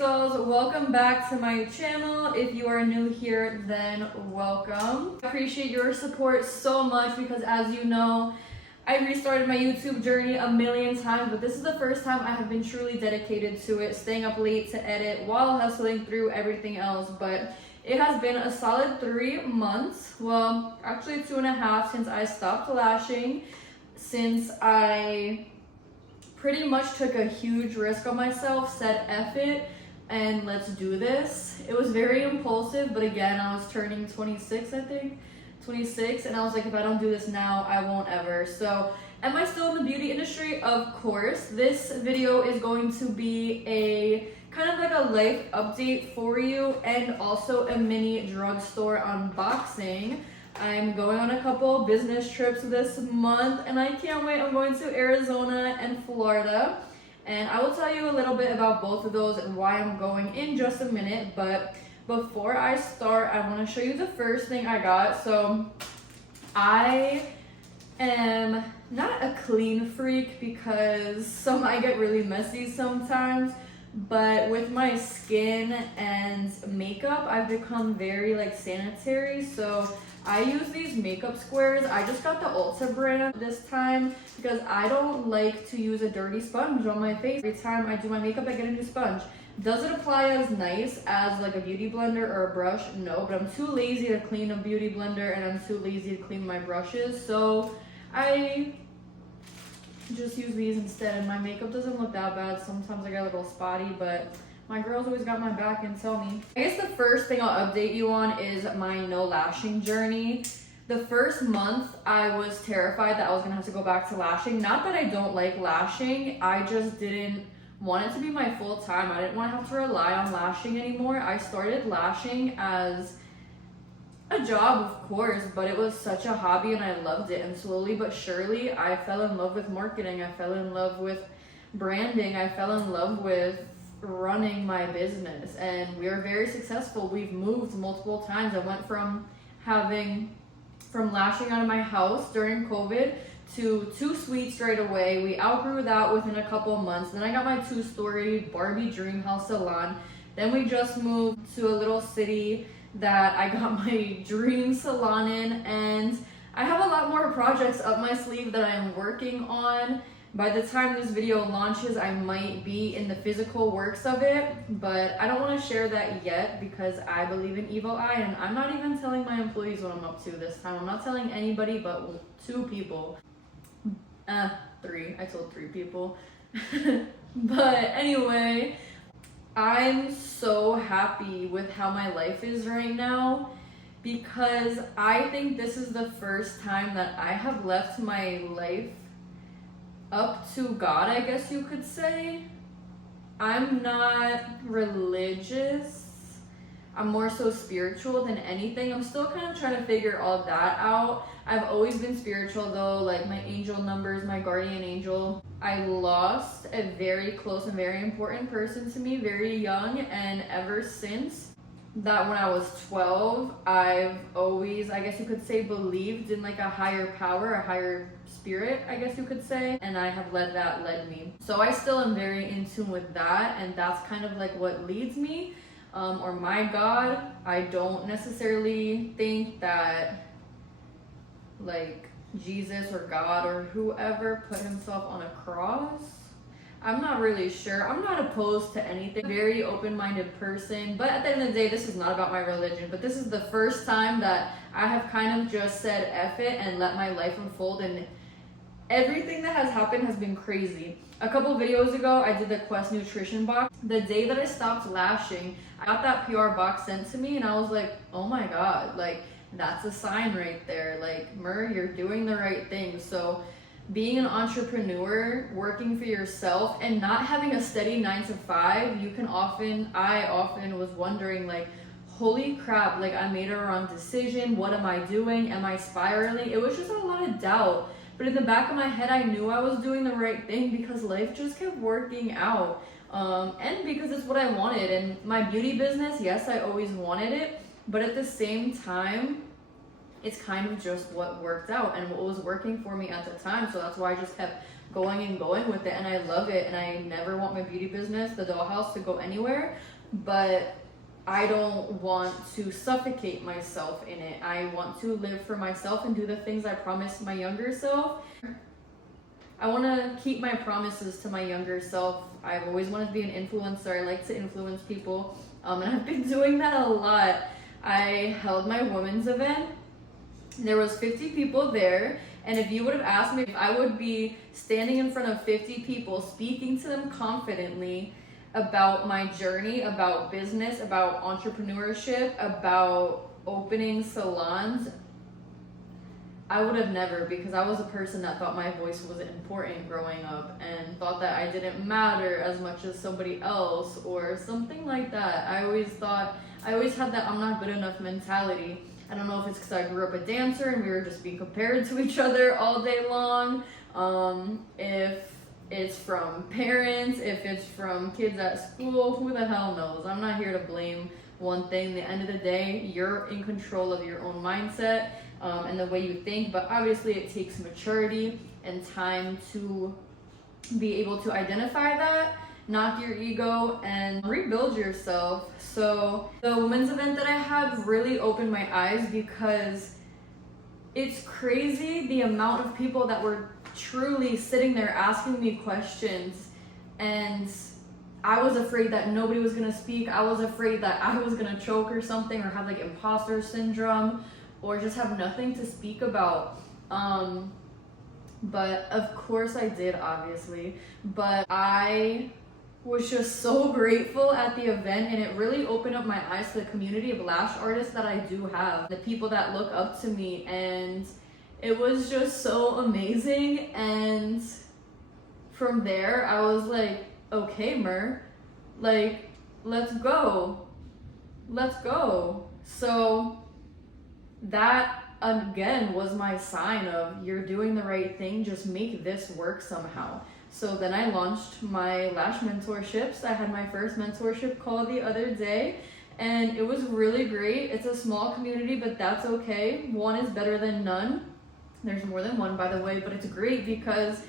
dolls, welcome back to my channel. If you are new here, then welcome. I appreciate your support so much because, as you know, I restarted my YouTube journey a million times, but this is the first time I have been truly dedicated to it, staying up late to edit while hustling through everything else. But it has been a solid 3 months, well, actually 2.5 since I stopped lashing, since I pretty much took a huge risk on myself, said F it, and let's do this. It was very impulsive, but again, I was turning 26, I think. 26, and I was like, if I don't do this now, I won't ever. So, am I still in the beauty industry? Of course. This video is going to be a kind of like a life update for you, and also a mini drugstore unboxing. I'm going on a couple business trips this month, and I can't wait. I'm going to Arizona and Florida, and I will tell you a little bit about both of those and why I'm going in just a minute. But before I start, I want to show you the first thing I got. So I am not a clean freak because I get really messy sometimes, but with my skin and makeup, I've become very sanitary. So I use these makeup squares. I just got the Ulta brand this time because I don't like to use a dirty sponge on my face. Every time I do my makeup, I get a new sponge. Does it apply as nice as like a beauty blender or a brush? No, but I'm too lazy to clean a beauty blender, and I'm too lazy to clean my brushes. So I just use these instead, and my makeup doesn't look that bad. Sometimes I get a little spotty, but my girls always got my back and tell me. I guess the first thing I'll update you on is my no lashing journey. The first month, I was terrified that I was gonna have to go back to lashing. Not that I don't like lashing, I just didn't want it to be my full time. I didn't want to have to rely on lashing anymore. I started lashing as a job, of course, but it was such a hobby and I loved it. And slowly but surely, I fell in love with marketing. I fell in love with branding. I fell in love with running my business, and we are very successful. We've moved multiple times. I went from lashing out of my house during COVID to 2 suites right away. We outgrew that within a couple months. Then I got my 2-story Barbie dream house salon. Then we just moved to a little city that I got my dream salon in, and I have a lot more projects up my sleeve that I'm working on. By the time this video launches, I might be in the physical works of it, but I don't want to share that yet because I believe in evil eye, and I'm not even telling my employees what I'm up to this time. I'm not telling anybody but 2 people. 3. I told 3 people. But anyway, I'm so happy with how my life is right now because I think this is the first time that I have left my life up to God, I guess you could say. I'm not religious. I'm more so spiritual than anything. I'm still kind of trying to figure all that out. I've always been spiritual though, like my angel numbers, my guardian angel. I lost a very close and very important person to me very young, and ever since that, when I was 12, I've always, I guess you could say, believed in like a higher power, a higher spirit, I guess you could say, and I have let that lead me. So I still am very in tune with that, and that's kind of like what leads me, or my God. I don't necessarily think that like Jesus or God or whoever put himself on a cross. I'm not really sure. I'm not opposed to anything. Very open-minded person, but at the end of the day, this is not about my religion. But this is the first time that I have kind of just said F it and let my life unfold, and everything that has happened has been crazy. A couple videos ago, I did the Quest nutrition box. The day that I stopped lashing, I got that PR box sent to me, and I was like, oh my God, like that's a sign right there. Like, Mur, you're doing the right thing. So being an entrepreneur, working for yourself, and not having a steady 9 to 5, I often was wondering like, holy crap, like I made a wrong decision. What am I doing? Am I spiraling? It was just a lot of doubt. But in the back of my head, I knew I was doing the right thing because life just kept working out. And because it's what I wanted. And my beauty business, yes, I always wanted it. But at the same time, it's kind of just what worked out and what was working for me at the time. So that's why I just kept going and going with it, and I love it, and I never want my beauty business, the Dollhouse, to go anywhere, but I don't want to suffocate myself in it. I want to live for myself and do the things I promised my younger self. I want to keep my promises to my younger self. I've always wanted to be an influencer. I like to influence people, and I've been doing that a lot. I held my women's event. There was 50 people there, and if you would have asked me if I would be standing in front of 50 people speaking to them confidently about my journey, about business, about entrepreneurship, about opening salons, I would have never, because I was a person that thought my voice wasn't important growing up and thought that I didn't matter as much as somebody else or something like that. I always had that I'm not good enough mentality. I don't know if it's because I grew up a dancer and we were just being compared to each other all day long. If it's from parents, if it's from kids at school, who the hell knows? I'm not here to blame one thing. At the end of the day, you're in control of your own mindset and the way you think, but obviously it takes maturity and time to be able to identify that, knock your ego, and rebuild yourself. So the women's event that I had really opened my eyes, because it's crazy the amount of people that were truly sitting there asking me questions, and I was afraid that nobody was gonna speak. I was afraid that I was gonna choke or something, or have like imposter syndrome, or just have nothing to speak about. But of course I did, obviously. But I was just so grateful at the event, and it really opened up my eyes to the community of lash artists that I do have, the people that look up to me, and it was just so amazing. And from there, I was like, okay, Mer, like, let's go. So that again was my sign of, you're doing the right thing, just make this work somehow. So then I launched my lash mentorships. I had my first mentorship call the other day, and it was really great. It's a small community, but that's okay. One is better than none. There's more than one, by the way, but it's great because,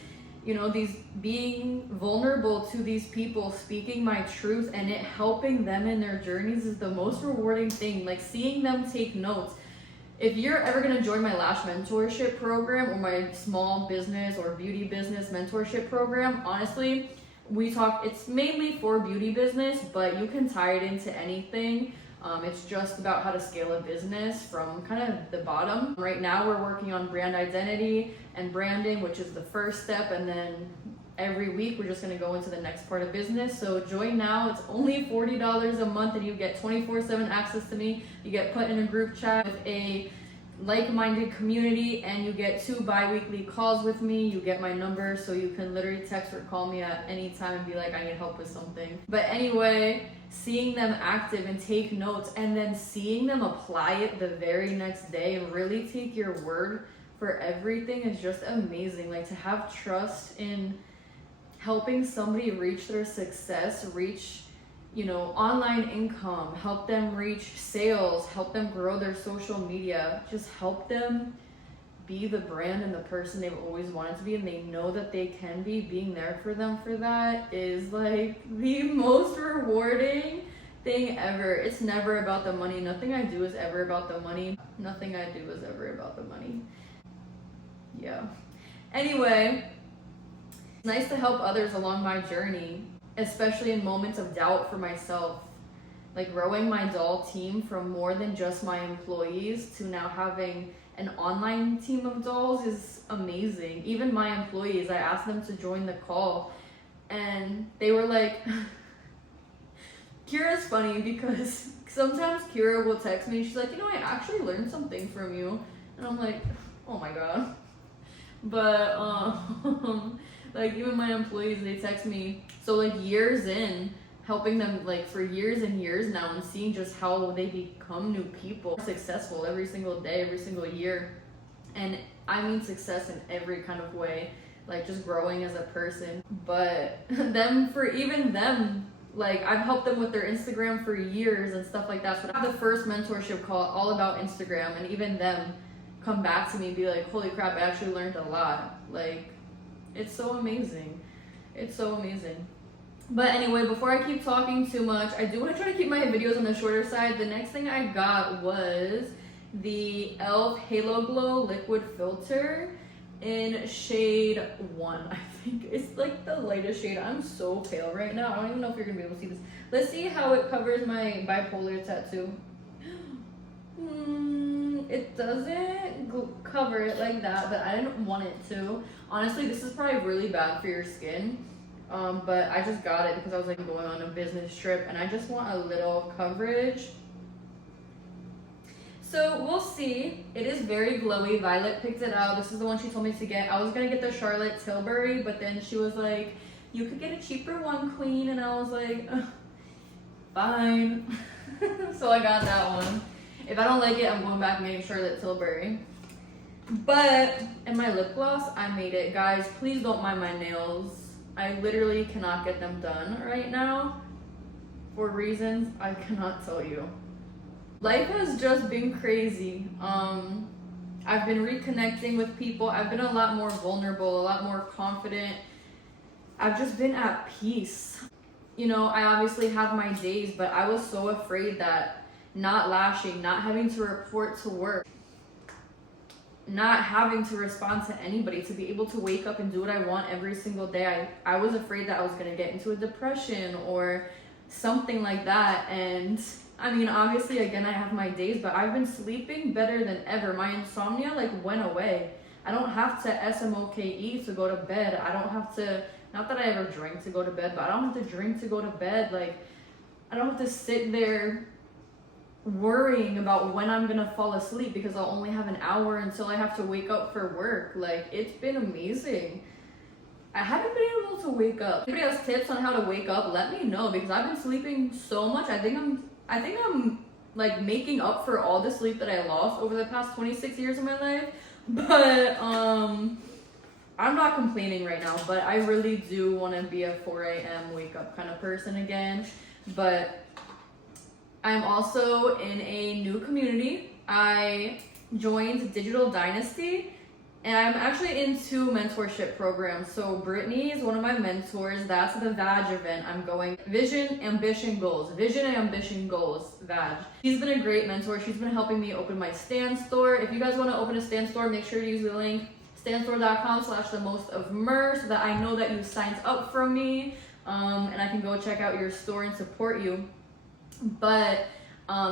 you know, these being vulnerable to these people, speaking my truth, and it helping them in their journeys is the most rewarding thing. Like, seeing them take notes. If you're ever going to join my lash mentorship program or my small business or beauty business mentorship program, honestly, it's mainly for beauty business, but you can tie it into anything. It's just about how to scale a business from kind of the bottom. Right now we're working on brand identity and branding, which is the first step, and then every week we're just going to go into the next part of business. So join now. It's only $40 a month, and you get 24/7 access to me. You get put in a group chat with a like-minded community, and you get 2 bi-weekly calls with me. You get my number, so you can literally text or call me at any time and be like, I need help with something. But anyway, seeing them active and take notes, and then seeing them apply it the very next day and really take your word for everything is just amazing. Like, to have trust in helping somebody reach their success, reach, you know, online income, help them reach sales, help them grow their social media, just help them be the brand and the person they've always wanted to be, and they know that they can be. Being there for them for that is like the most rewarding thing ever. It's never about the money. Nothing I do is ever about the money. Nothing I do is ever about the money. Yeah. Anyway, it's nice to help others along my journey, especially in moments of doubt for myself. Like, growing my doll team from more than just my employees to now having an online team of dolls is amazing. Even my employees, I asked them to join the call, and they were like, Kira's funny because sometimes Kira will text me, she's like, you know, I actually learned something from you. And I'm like, oh my God. But like, even my employees, they text me, so like years in, helping them like for years and years now, and seeing just how they become new people, successful every single day, every single year. And I mean success in every kind of way, like just growing as a person. But even them, like, I've helped them with their Instagram for years and stuff like that. So I have the first mentorship call all about Instagram, and even them come back to me and be like, holy crap, I actually learned a lot. Like, It's so amazing. It's so amazing. But anyway, before I keep talking too much, I do want to try to keep my videos on the shorter side. The next thing I got was the e.l.f. Halo Glow Liquid Filter in shade 1. I think it's like the lightest shade. I'm so pale right now. I don't even know if you're gonna be able to see this. Let's see how it covers my bipolar tattoo. It doesn't cover it like that, but I didn't want it to. Honestly, this is probably really bad for your skin. But I just got it because I was like going on a business trip and I just want a little coverage. So we'll see. It is very glowy. Violet picked it out. This is the one she told me to get. I was gonna get the Charlotte Tilbury, but then she was like, you could get a cheaper one, queen. And I was like, fine. So I got that one. If I don't like it, I'm going back and getting Charlotte Tilbury. But in my lip gloss, I made it. Guys, please don't mind my nails. I literally cannot get them done right now for reasons I cannot tell you. Life has just been crazy. I've been reconnecting with people. I've been a lot more vulnerable, a lot more confident. I've just been at peace. You know, I obviously have my days, but I was so afraid that not lashing, not having to report to work, not having to respond to anybody, to be able to wake up and do what I want every single day. I was afraid that I was gonna get into a depression or something like that. And I mean, obviously, again, I have my days, but I've been sleeping better than ever. My insomnia like went away. I don't have to SMOKE to go to bed. I don't have to, not that I ever drank to go to bed, but I don't have to drink to go to bed. Like, I don't have to sit there worrying about when I'm gonna fall asleep because I'll only have an hour until I have to wake up for work. Like, it's been amazing. I haven't been able to wake up. If anybody has tips on how to wake up, let me know because I've been sleeping so much. I think I'm like making up for all the sleep that I lost over the past 26 years of my life. But I'm not complaining right now, but I really do want to be a 4 a.m. wake up kind of person again. But I'm also in a new community. I joined Digital Dynasty, and I'm actually in 2 mentorship programs. So Brittany is one of my mentors. That's the VAG event I'm going. Vision, Ambition, Goals. Vision and Ambition, Goals, VAG. She's been a great mentor. She's been helping me open my stand store. If you guys want to open a stand store, make sure to use the link standstore.com/themostofmer so that I know that you signed up from me, and I can go check out your store and support you. But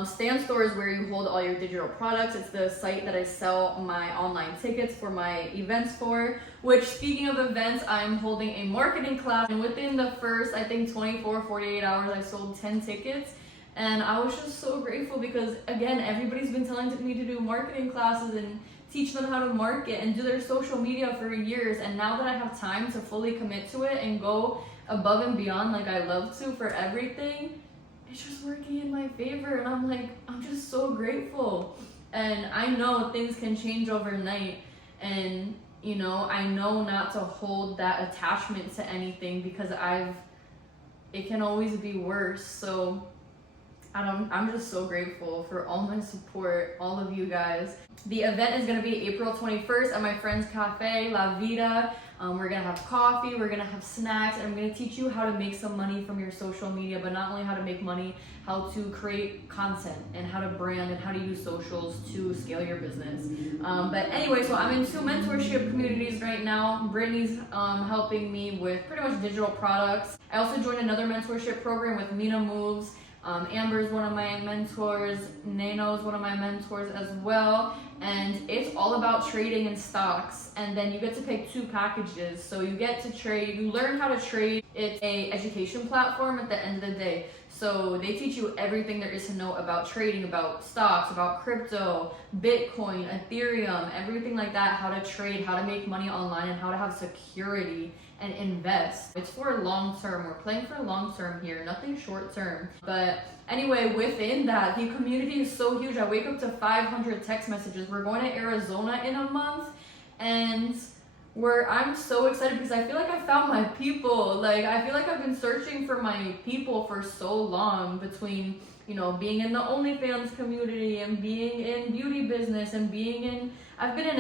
Stand Store is where you hold all your digital products. It's the site that I sell my online tickets for my events for, which, speaking of events, I'm holding a marketing class. And within the first, I think, 48 hours, I sold 10 tickets. And I was just so grateful because, again, everybody's been telling me to do marketing classes and teach them how to market and do their social media for years. And now that I have time to fully commit to it and go above and beyond like I love to for everything, it's just working in my favor, and I'm just so grateful. And I know things can change overnight, and you know, I know not to hold that attachment to anything because it can always be worse. So I'm just so grateful for all my support, all of you guys. The event is gonna be April 21st at my friend's cafe, La Vida. We're gonna have coffee, we're gonna have snacks, and I'm gonna teach you how to make some money from your social media, but not only how to make money, how to create content and how to brand and how to use socials to scale your business. But anyway, so I'm in 2 mentorship communities right now. Brittany's helping me with pretty much digital products. I also joined another mentorship program with Mina Moves. Amber's one of my mentors, Nano's one of my mentors as well, and it's all about trading in stocks. And then you get to pick 2 packages, so you get to trade, you learn how to trade. It's a education platform at the end of the day, so they teach you everything there is to know about trading, about stocks, about crypto, Bitcoin, Ethereum, everything like that, how to trade, how to make money online, and how to have security and invest. It's for long term. We're playing for long term here, nothing short term. But anyway, within that, the community is so huge. I wake up to 500 text messages. We're going to Arizona in a month, and I'm so excited because I feel like I found my people. Like, I feel like I've been searching for my people for so long, between, you know, being in the OnlyFans community and being in beauty business and I've been in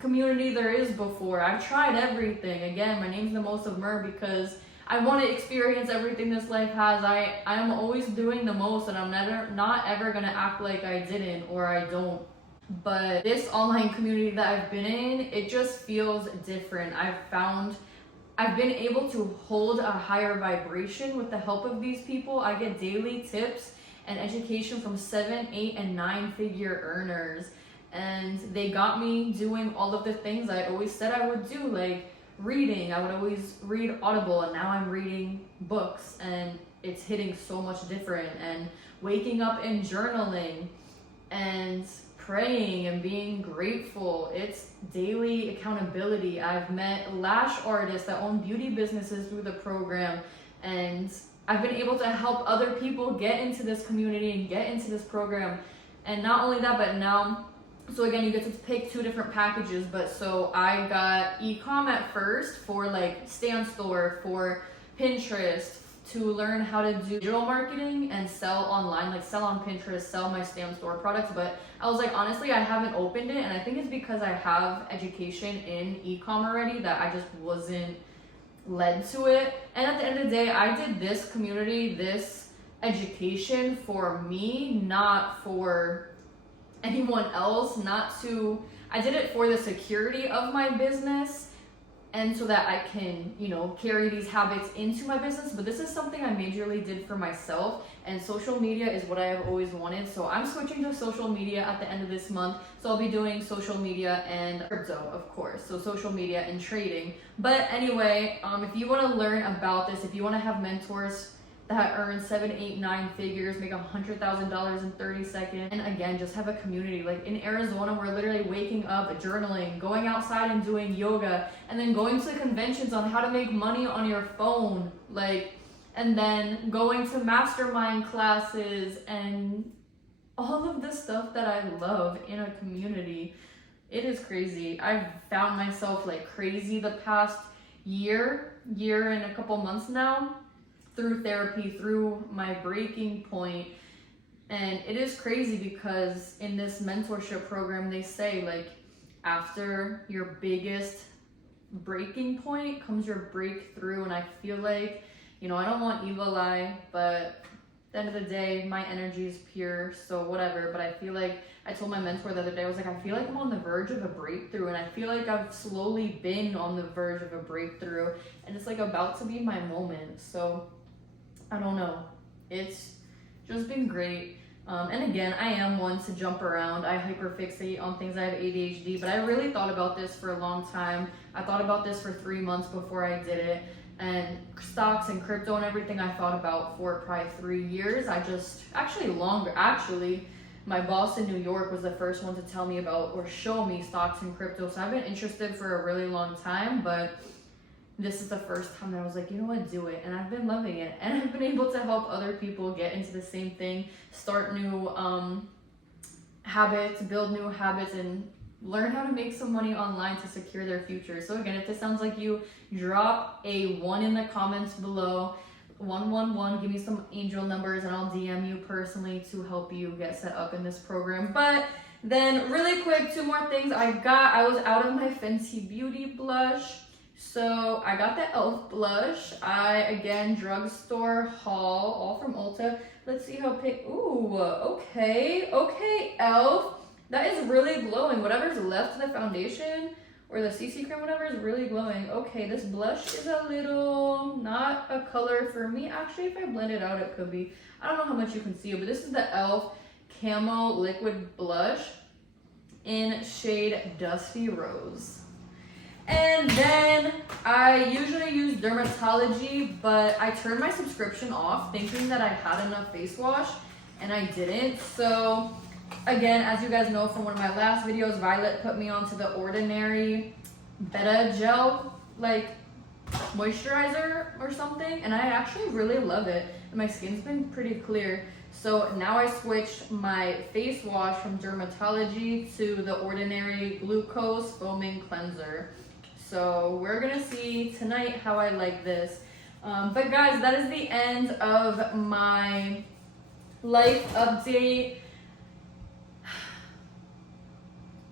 community there is before. I've tried everything. Again, my name's the most of Mer because I want to experience everything this life has. I'm always doing the most, and I'm not ever gonna act like I didn't or I don't. But this online community that I've been in, it just feels different. I've been able to hold a higher vibration with the help of these people. I get daily tips and education from 7, 8, and 9-figure earners. And they got me doing all of the things I always said I would do, like reading. I would always read Audible, and now I'm reading books, and it's hitting so much different. And waking up and journaling and praying and being grateful. It's daily accountability. I've met lash artists that own beauty businesses through the program, and I've been able to help other people get into this community and get into this program. And not only that, but now, so again, you get to pick 2 different packages. But so I got e-com at first for like Stan Store, for Pinterest, to learn how to do digital marketing and sell online, like sell on Pinterest, sell my Stan Store products. But I was like, honestly, I haven't opened it, and I think it's because I have education in e-com already that I just wasn't led to it. And at the end of the day, I did this community, this education for me, not for anyone else. I did it for the security of my business, and so that I can, carry these habits into my business. But this is something I majorly did for myself, and social media is what I have always wanted. So I'm switching to social media at the end of this month. So I'll be doing social media and crypto, of course. So social media and trading. But anyway, if you want to learn about this, if you want to have mentors that earn 7, 8, 9 figures, make $100,000 in 30 seconds. And again, just have a community. Like in Arizona, we're literally waking up, journaling, going outside and doing yoga, and then going to conventions on how to make money on your phone. And then going to mastermind classes and all of the stuff that I love in a community. It is crazy. I've found myself like crazy the past year and a couple months now, through therapy, through my breaking point. And it is crazy because in this mentorship program, they say like after your biggest breaking point comes your breakthrough. And I feel like, I don't want evil eye, but at the end of the day, my energy is pure, so whatever. But I feel like, I told my mentor the other day, I was like, I feel like I'm on the verge of a breakthrough, and I feel like I've slowly been on the verge of a breakthrough, and it's like about to be my moment. So I don't know. It's just been great. And again, I am one to jump around. I hyperfixate on things. I have ADHD, but I really thought about this for a long time. I thought about this for 3 months before I did it. And stocks and crypto and everything I thought about for probably 3 years. Actually, my boss in New York was the first one to tell me about or show me stocks and crypto. So I've been interested for a really long time, but this is the first time that I was like, you know what, do it. And I've been loving it. And I've been able to help other people get into the same thing, start new habits, build new habits, and learn how to make some money online to secure their future. So again, if this sounds like you, drop a 1 in the comments below. 111, give me some angel numbers, and I'll DM you personally to help you get set up in this program. But then really quick, 2 more things I was out of my Fenty Beauty blush. So I got the e.l.f. blush. Again, drugstore haul, all from Ulta. Let's see how ooh, okay, e.l.f. That is really glowing. Whatever's left of the foundation or the CC cream, whatever, is really glowing. Okay, this blush is a little, not a color for me. Actually, if I blend it out, it could be. I don't know how much you can see it, but this is the e.l.f. Camo Liquid Blush in shade Dusty Rose. And then I usually use Dermatology, but I turned my subscription off thinking that I had enough face wash, and I didn't. So again, as you guys know from one of my last videos, Violet put me onto the Ordinary Beta Gel, moisturizer or something, and I actually really love it. And my skin's been pretty clear. So now I switched my face wash from Dermatology to the Ordinary Glucose Foaming Cleanser. So we're gonna see tonight how I like this. But guys, that is the end of my life update.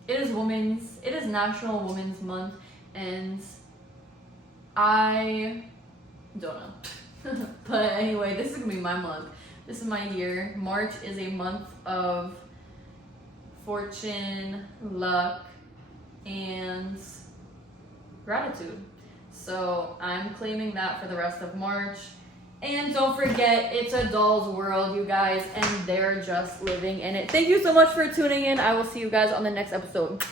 it is National Women's Month, and I don't know. But anyway, this is gonna be my month. This is my year. March is a month of fortune, luck, and gratitude. So I'm claiming that for the rest of March. And don't forget, it's a doll's world, you guys, and they're just living in it. Thank you so much for tuning in. I will see you guys on the next episode.